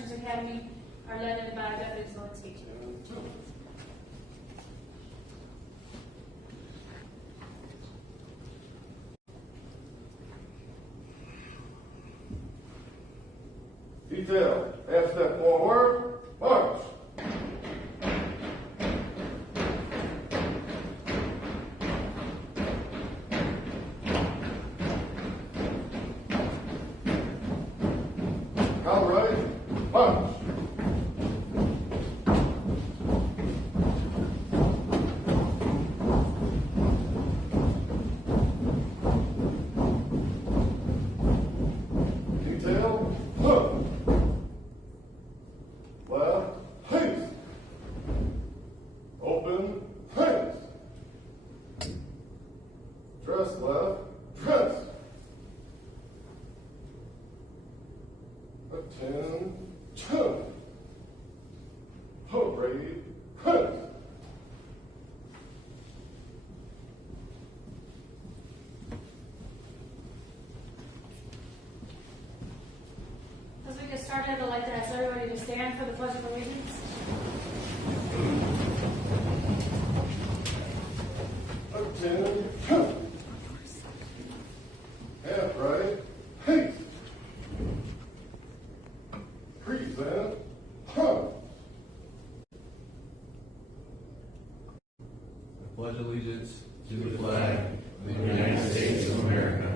Corrections Academy are led by Deputy Zelensky. Detail, half step forward, march. Count right, march. Detail, look. Left, haste. Open, haste. Dress left, dress. Attention. Parade, haste. As we get started, I'd like to ask everybody to stand for the Pledge of Allegiance. Attention. Half right, haste. Present, hunt. I pledge allegiance to the flag of the United States of America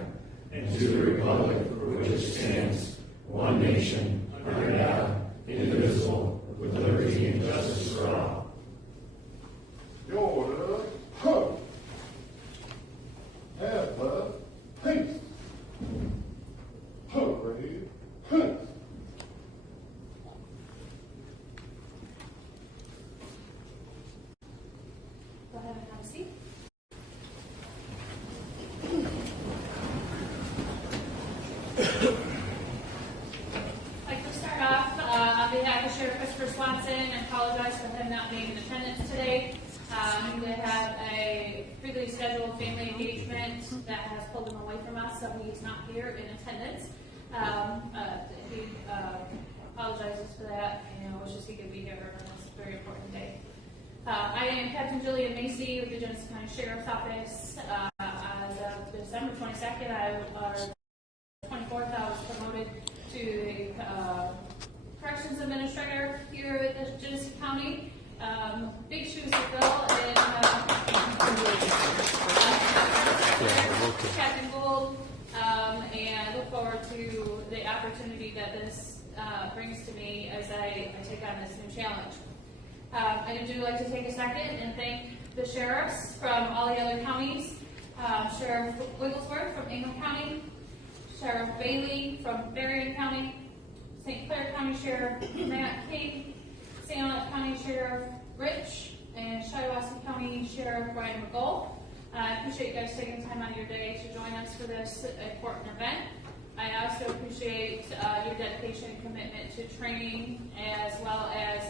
and to the republic for which it stands, one nation, under God, indivisible, with liberty and justice for all. Order, hunt. Half left, haste. Parade, haste. Go ahead and have a seat. I'd like to start off on behalf of Sheriff Christopher Swanson and apologize for him not being in attendance today. He did have a previously scheduled family engagement that has pulled him away from us, so he's not here in attendance. He apologizes for that and wishes he could be here on this very important day. I am Captain Julia Macy with the Genesee County Sheriff's Office. As of December 22nd, or 24th, I was promoted to the Corrections Administrator here at the Genesee County. Big shoes to fill, and Captain Gould, and look forward to the opportunity that this brings to me as I take on this new challenge. I do like to take a second and thank the sheriffs from all the other counties. Sheriff Wigglesworth from Ingham County, Sheriff Bailey from Berrien County, St. Clair County Sheriff Matt King, Sanilac County Sheriff Rich, and Shiawassee County Sheriff Brian McGold. I appreciate you guys taking time out of your day to join us for this important event. I also appreciate your dedication and commitment to training, as well as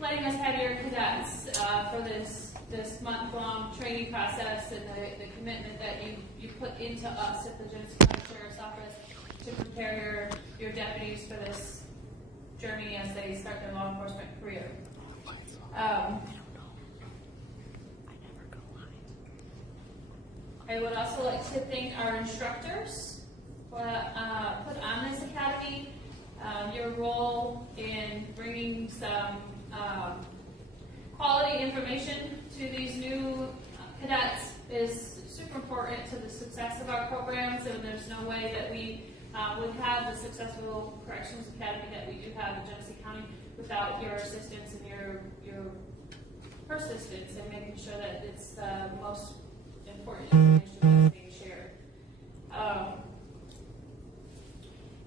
letting us have your cadets for this month-long training process, and the commitment that you put into us at the Genesee County Sheriff's Office to prepare your deputies for this journey as they start their law enforcement career. I would also like to thank our instructors for put on this academy. Your role in bringing some quality information to these new cadets is super important to the success of our programs, and there's no way that we would have the successful Corrections Academy that we do have in Genesee County without your assistance and your persistence in making sure that it's the most important information that's being shared.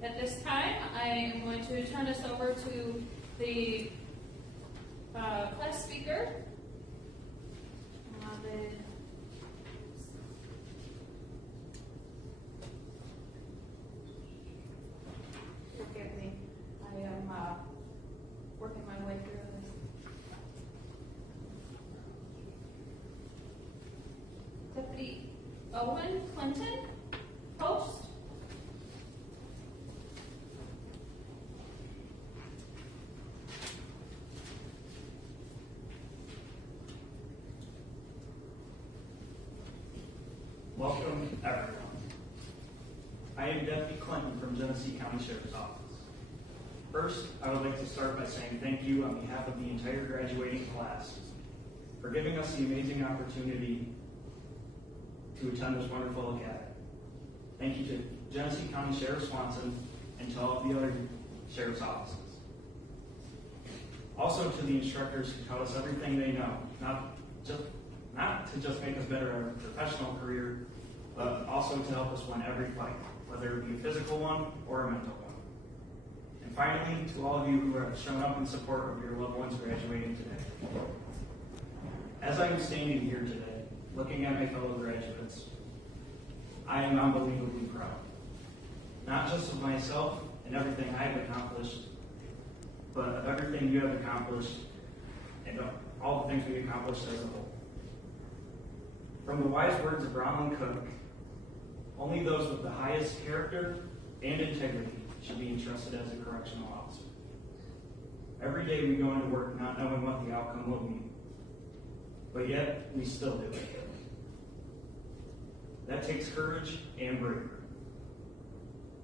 At this time, I am going to turn this over to the class speaker. Forgive me, I am working my way through this. Deputy Owen Clinton, post. Welcome, everyone. I am Deputy Clinton from Genesee County Sheriff's Office. First, I would like to start by saying thank you on behalf of the entire graduating class for giving us the amazing opportunity to attend this wonderful academy. Thank you to Genesee County Sheriff Swanson and to all of the other sheriff's offices. Also to the instructors who taught us everything they know, not to just make us better at our professional career, but also to help us win every fight, whether it be a physical one or a mental one. And finally, to all of you who have shown up in support of your loved ones graduating today. As I am standing here today, looking at my fellow graduates, I am unbelievably proud. Not just of myself and everything I have accomplished, but of everything you have accomplished and all the things we accomplished as a whole. From the wise words of Brown and Cook, only those with the highest character and integrity should be entrusted as a correctional officer. Every day we go into work not knowing what the outcome will be, but yet we still do it. That takes courage and bravery.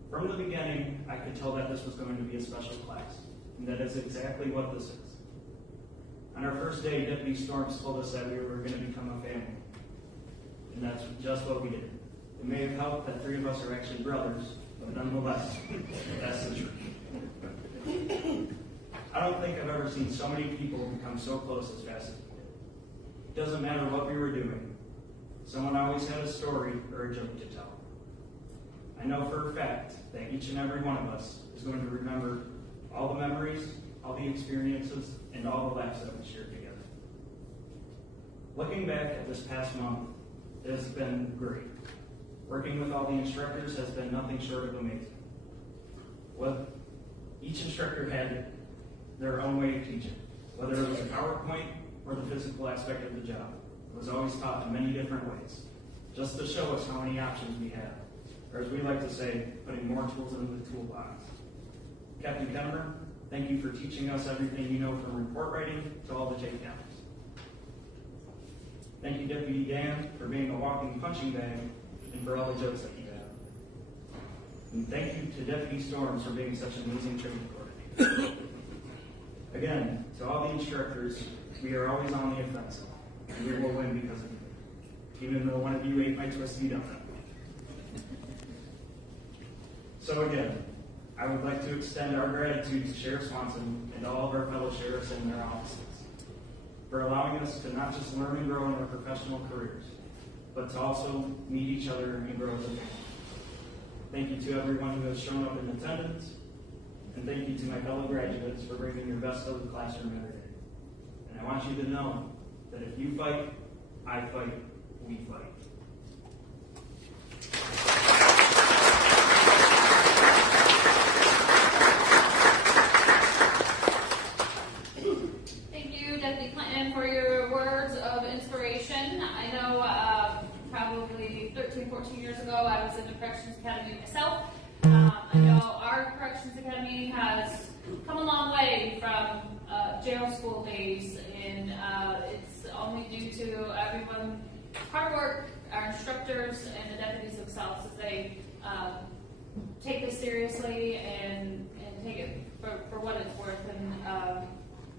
From the beginning, I could tell that this was going to be a special class, and that is exactly what this is. On our first day, Deputy Storms told us that we were going to become a family, and that's just what we did. It may have helped that 3 of us are actually brothers, but nonetheless, that's the truth. I don't think I've ever seen so many people become so close as fast as we did. It doesn't matter what we were doing. Someone always had a story or a joke to tell. I know for a fact that each and every one of us is going to remember all the memories, all the experiences, and all the laughs that we shared together. Looking back at this past month, it has been great. Working with all the instructors has been nothing short of amazing. Each instructor had their own way of teaching, whether it was a PowerPoint or the physical aspect of the job. It was always taught in many different ways, just to show us how many options we have, or as we like to say, putting more tools in the toolbox. Captain Kemmer, thank you for teaching us everything you know from report writing to all the takedowns. Thank you, Deputy Dan, for being a walking punching bag and for all the jokes that you have. And thank you to Deputy Storms for being such an amazing training coordinator. Again, to all the instructors, we are always on the offensive, and we will win because of you, even though one of you ate my twisty donut. So again, I would like to extend our gratitude to Sheriff Swanson and all of our fellow sheriffs in their offices for allowing us to not just learn and grow in our professional careers, but to also meet each other and grow as a family. Thank you to everyone who has shown up in attendance, and thank you to my fellow graduates for bringing your best to the classroom every day. And I want you to know that if you fight, I fight, we fight. Thank you, Deputy Clinton, for your words of inspiration. I know probably 13, 14 years ago, I was in the Corrections Academy myself. I know our Corrections Academy has come a long way from jail school days, and it's only due to everyone's hard work, our instructors, and the deputies themselves as they take this seriously and take it for what it's worth and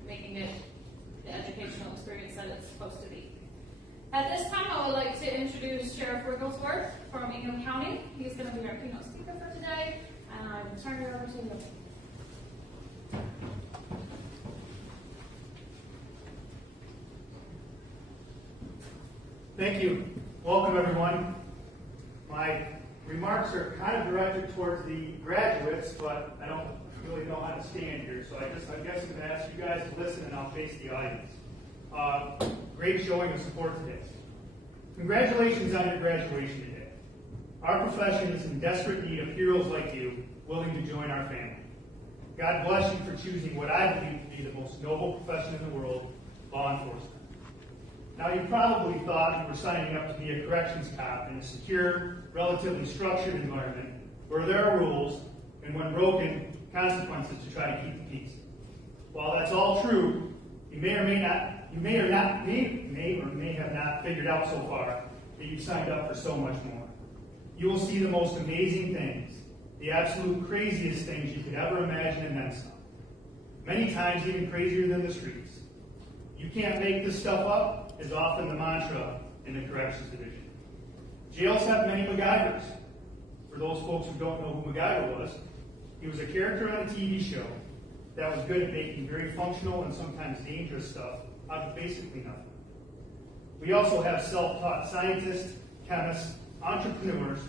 making it the educational experience that it's supposed to be. At this time, I would like to introduce Sheriff Wigglesworth from Ingham County. He's going to be our keynote speaker for today, and I'm turning it over to him. Thank you. Welcome, everyone. My remarks are kind of directed towards the graduates, but I don't really know how to stand here, so I guess I'm going to ask you guys to listen, and I'll face the audience. Great showing of support today. Congratulations on your graduation today. Our profession is in desperate need of heroes like you, willing to join our family. God bless you for choosing what I believe to be the most noble profession in the world, law enforcement. Now, you probably thought you were signing up to be a corrections cop in a secure, relatively structured environment where there are rules, and when broken, consequences to try to keep the peace. While that's all true, you may or may have not figured out so far that you've signed up for so much more. You will see the most amazing things, the absolute craziest things you could ever imagine and then some. Many times even crazier than the streets. You can't make this stuff up is often the mantra in the corrections division. Jails have many MacGyvers. For those folks who don't know who MacGyver was, he was a character on a TV show that was good at making very functional and sometimes dangerous stuff out of basically nothing. We also have self-taught scientists, chemists, entrepreneurs,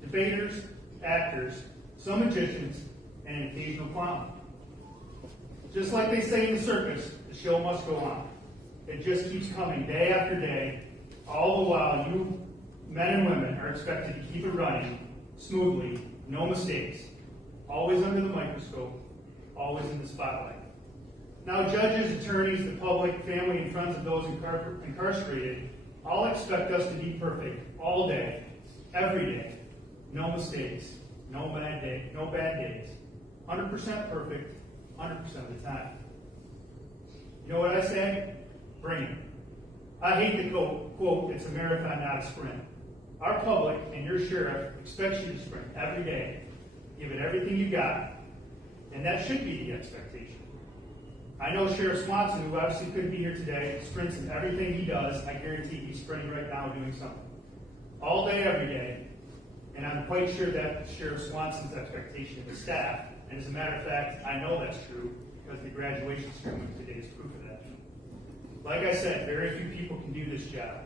debaters, actors, some magicians, and an occasional clown. Just like they say in the circus, the show must go on. It just keeps coming day after day, all the while you men and women are expected to keep it running smoothly, no mistakes, always under the microscope, always in the spotlight. Now judges, attorneys, the public, family, and friends of those incarcerated all expect us to be perfect all day, every day, no mistakes, no bad days, 100% perfect, 100% of the time. You know what I say? Bring it. I hate the quote, it's a marathon, not a sprint. Our public and your sheriff expects you to sprint every day, give it everything you got, and that should be the expectation. I know Sheriff Swanson, who obviously couldn't be here today, sprints in everything he does. I guarantee he's sprinting right now doing something. All day, every day. And I'm quite sure that Sheriff Swanson's expectation of the staff, and as a matter of fact, I know that's true because the graduation ceremony today is proof of that. Like I said, very few people can do this job.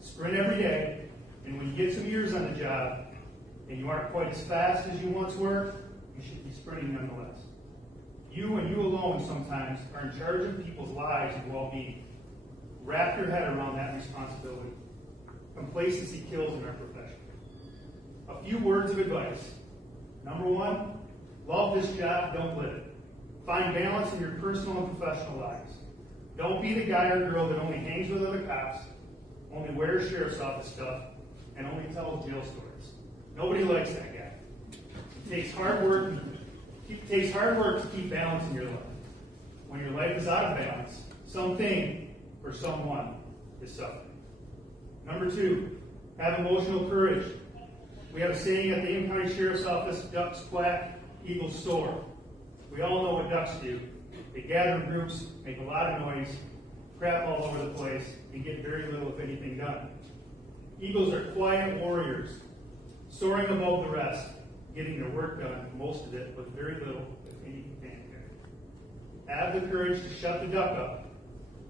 Sprint every day, and when you get some years on the job, and you aren't quite as fast as you once were, you should be sprinting nonetheless. You and you alone sometimes are in charge of people's lives and well-being. Wrap your head around that responsibility. Complacency kills in our profession. A few words of advice. Number one, love this job, don't live it. Find balance in your personal and professional lives. Don't be the guy or girl that only hangs with other cops, only wears sheriff's office stuff, and only tells jail stories. Nobody likes that guy. It takes hard work to keep balance in your life. When your life is out of balance, something or someone is suffering. Number two, have emotional courage. We have a saying at the Ingham County Sheriff's Office, ducks quack, eagles soar. We all know what ducks do. They gather in groups, make a lot of noise, crap all over the place, and get very little, if anything, done. Eagles are quiet warriors, soaring above the rest, getting their work done, most of it, with very little, if any, fanfare. Have the courage to shut the duck up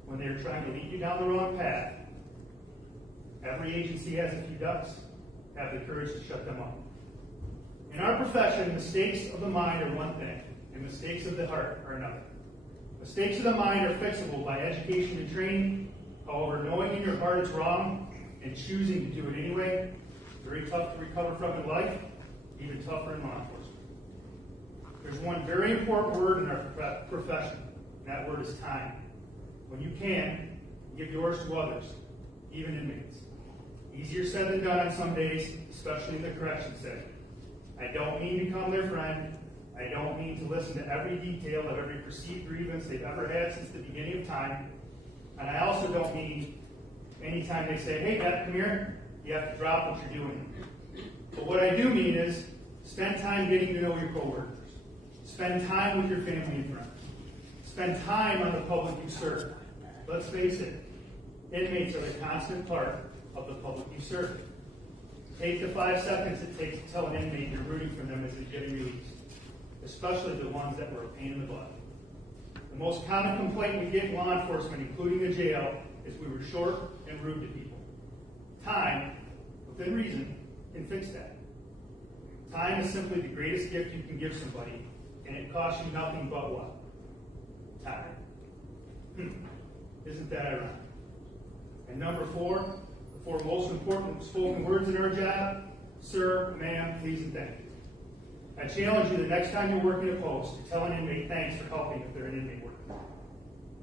when they're trying to lead you down the wrong path. Every agency has a few ducks. Have the courage to shut them up. In our profession, mistakes of the mind are one thing, and mistakes of the heart are another. Mistakes of the mind are fixable by education and training. However, knowing in your heart it's wrong and choosing to do it anyway, very tough to recover from in life, even tougher in law enforcement. There's one very important word in our profession, and that word is time. When you can, give yours to others, even inmates. Easier said than done on some days, especially in the corrections setting. I don't mean to become their friend. I don't mean to listen to every detail of every perceived grievance they've ever had since the beginning of time. And I also don't mean anytime they say, hey, Beth, come here, you have to drop what you're doing. But what I do mean is spend time getting to know your coworkers. Spend time with your family and friends. Spend time on the public you serve. Let's face it, inmates are a constant part of the public you serve. Take the 5 seconds it takes to tell an inmate you're rooting for them as they're getting released, especially the ones that were a pain in the butt. The most common complaint we get in law enforcement, including the jail, is we were short and rude to people. Time, within reason, can fix that. Time is simply the greatest gift you can give somebody, and it costs you nothing but what? Time. Isn't that ironic? And number 4, the 4 most important spoken words in our job: sir, ma'am, please, and thank you. I challenge you the next time you're working a post to tell an inmate thanks for helping if they're an inmate working.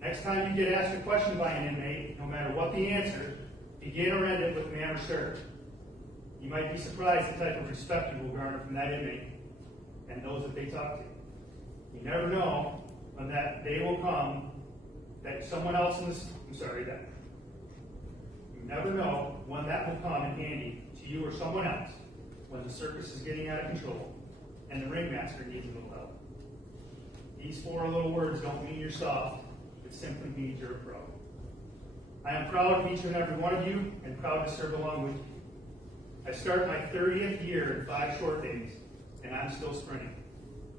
Next time you get asked a question by an inmate, no matter what the answer, begin or end it with ma'am or sir. You might be surprised the type of respect you will garner from that inmate and those that they talk to. You never know when that day will come that someone else in this, you You never know when that will come in handy to you or someone else when the circus is getting out of control and the ringmaster needs a little help. These 4 little words don't mean you're soft. It simply means you're a pro. I am proud of each and every one of you and proud to serve along with you. I start my 30th year in 5 short days, and I'm still sprinting.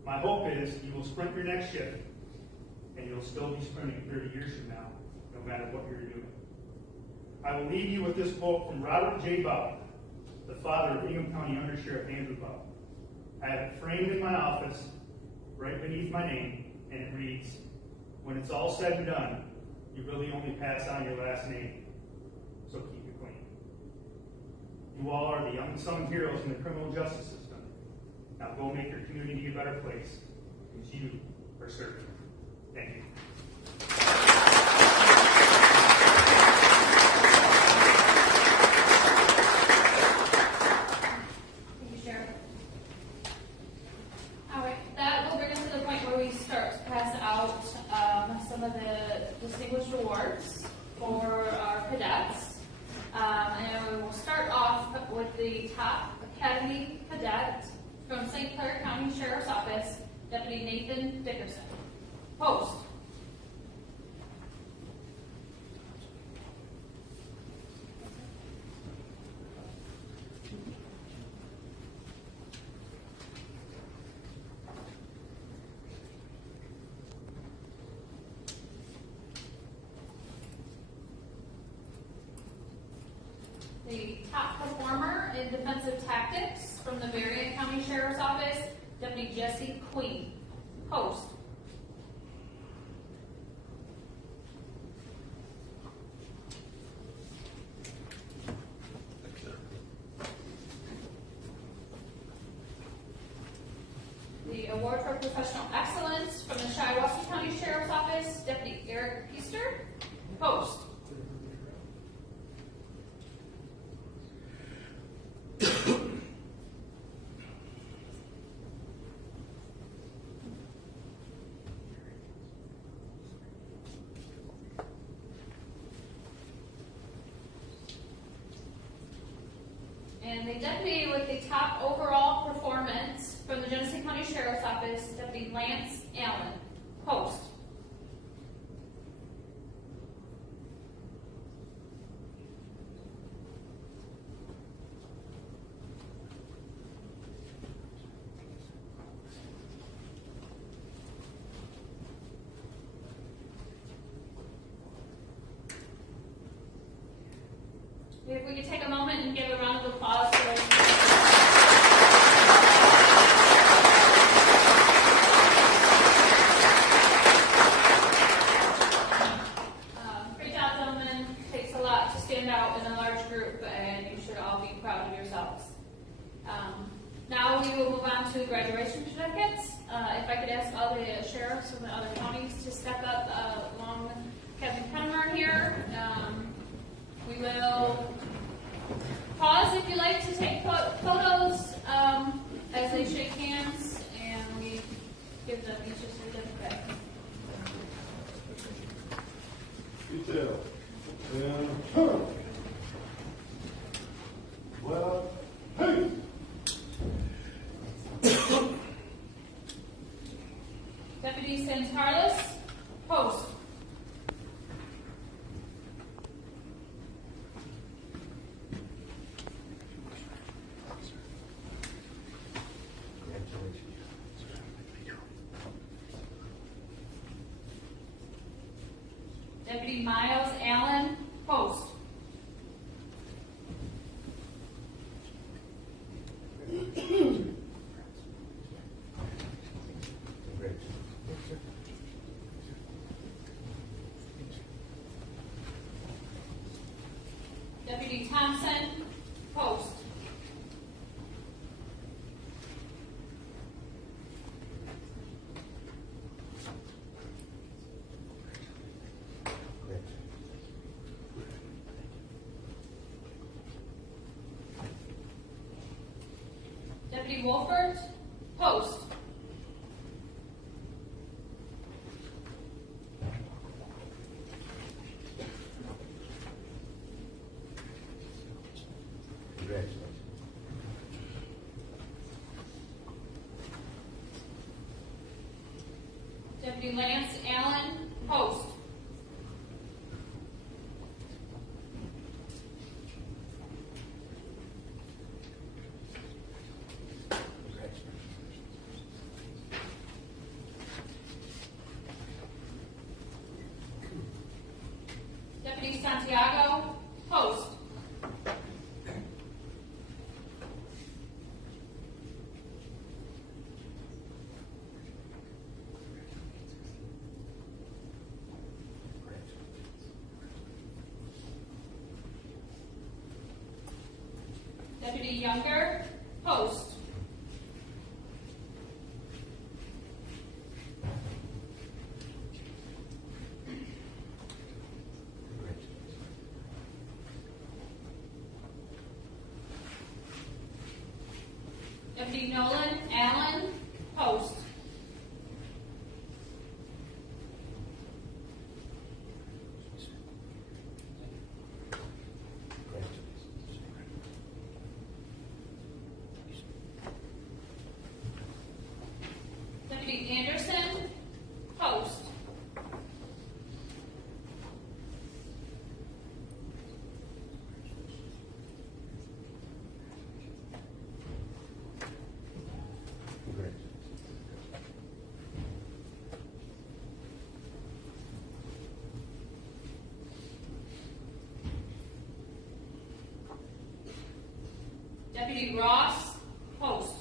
My hope is you will sprint your next shift, and you'll still be sprinting 30 years from now, no matter what you're doing. I will leave you with this quote from Robert J. Bauer, the father of Ingham County Under Sheriff Andrew Bauer. I have it framed in my office, right beneath my name, and it reads, "When it's all said and done, you really only pass on your last name, so keep it clean." You all are the unsung heroes in the criminal justice system. Now go make your community a better place, because you are serving. Thank you. Thank you, Sheriff. All right, that will bring us to the point where we start to pass out some of the distinguished awards for our cadets. And we will start off with the top Academy Cadet from St. Clair County Sheriff's Office, Deputy Nathan Dickerson. Post. The top performer in defensive tactics from the Berrien County Sheriff's Office, Deputy Jesse Queen. Post. The award for professional excellence from the Shiawassee County Sheriff's Office, Deputy Eric Peaster. Post. And the deputy with the top overall performance from the Genesee County Sheriff's Office, Deputy Lance Allen. Post. If we could take a moment and give a round of applause for those. Great job, gentlemen. It takes a lot to stand out in a large group, and you should all be proud of yourselves. Now we will move on to graduation certificates. If I could ask all the sheriffs from the other counties to step up along with Captain Penner here. We will pause if you like to take photos as they shake hands, and we give them each a certificate. Detail. And well, hey! Deputy Santarlis, post. Deputy Miles Allen, post. Deputy Thompson, post. Deputy Wolfert, post. Deputy Lance Allen, post. Deputy Santiago, post. Deputy Younger, post. Deputy Nolan Allen, post. Deputy Anderson, post. Deputy Ross, post.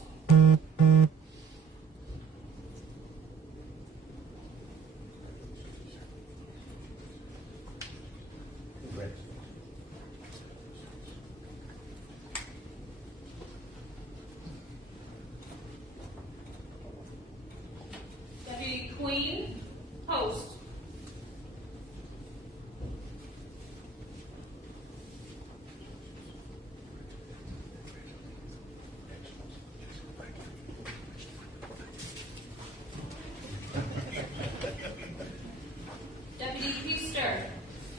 Deputy Queen, post. Deputy Feaster,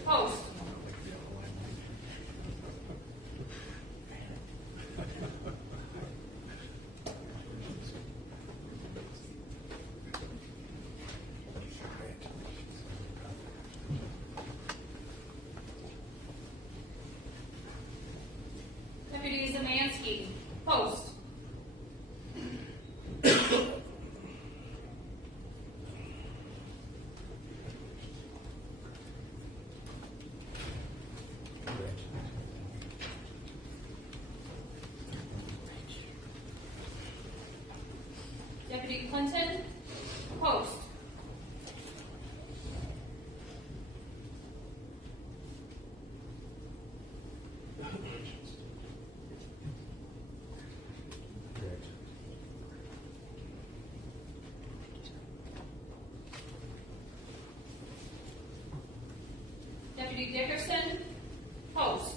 post. Deputy Zemansky, post. Deputy Clinton, post. Deputy Dickerson, post.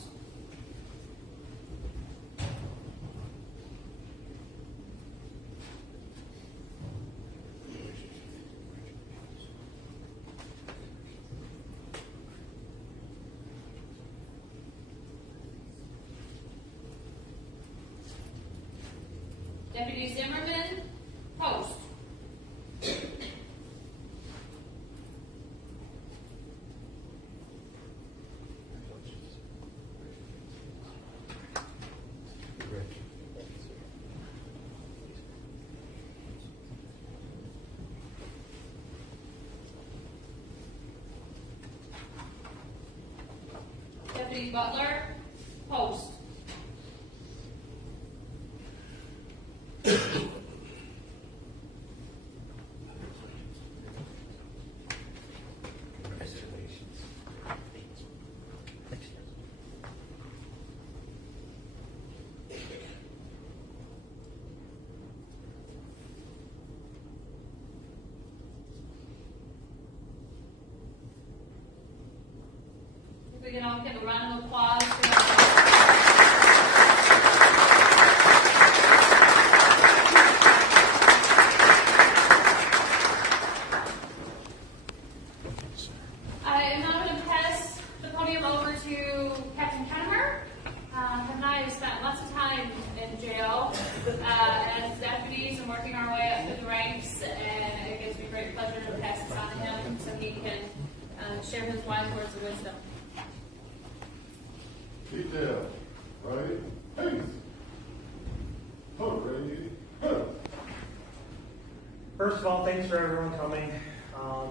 Deputy Zimmerman, post. Deputy Butler, post. If we can all give a round of applause for I am now going to pass the podium over to Captain Kennemer. Him and I have spent lots of time in jail as deputies and working our way up through the ranks, and it gives me great pleasure to pass this on can share his wise words of wisdom. Detail. Right? Hey! Oh, ready? Hey! First of all, thanks for everyone coming.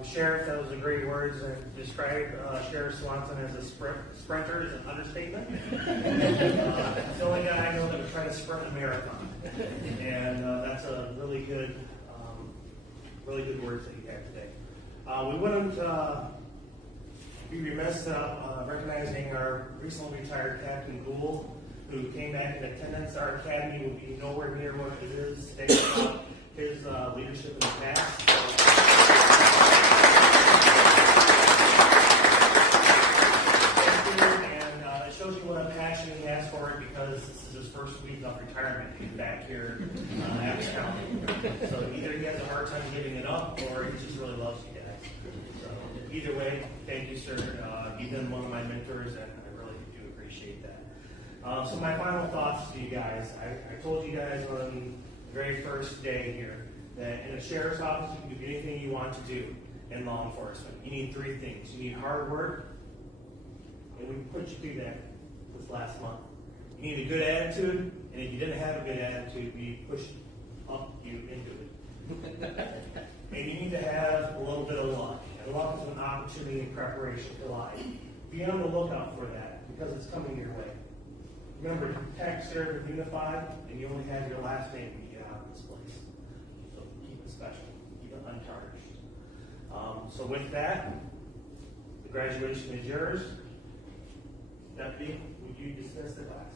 Sheriff, that was a great words, and describe Sheriff Swanson as a sprinter is an understatement. He's the only guy I know that would try to sprint a marathon, and that's a really good words that you have today. We wouldn't be remiss recognizing our recently retired Captain Gould, who came back in attendance. Our academy will be nowhere near what it is today without his leadership in the past. And it shows you what a passion he has for it, because this is his first week of retirement. He's back here after county. So either he has a hard time giving it up, or he just really loves you guys. So either way, thank you, sir. You've been one of my mentors, and I really do appreciate that. So my final thoughts to you guys. I told you guys on the very first day here that in a sheriff's office, you can do anything you want to do in law enforcement. You need three things. You need hard work, and we put you through that this last month. You need a good attitude, and if you didn't have a good attitude, we pushed you into it. And you need to have a little bit of luck. And luck is an opportunity and preparation for life. Be on the lookout for that, because it's coming your way. Remember, protect, serve, and unify, and you only have your last name when you get out of this place. So keep it special. Keep it untarnished. So with that, the graduation is yours. Deputy, would you dismiss the class?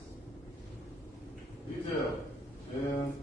Detail. And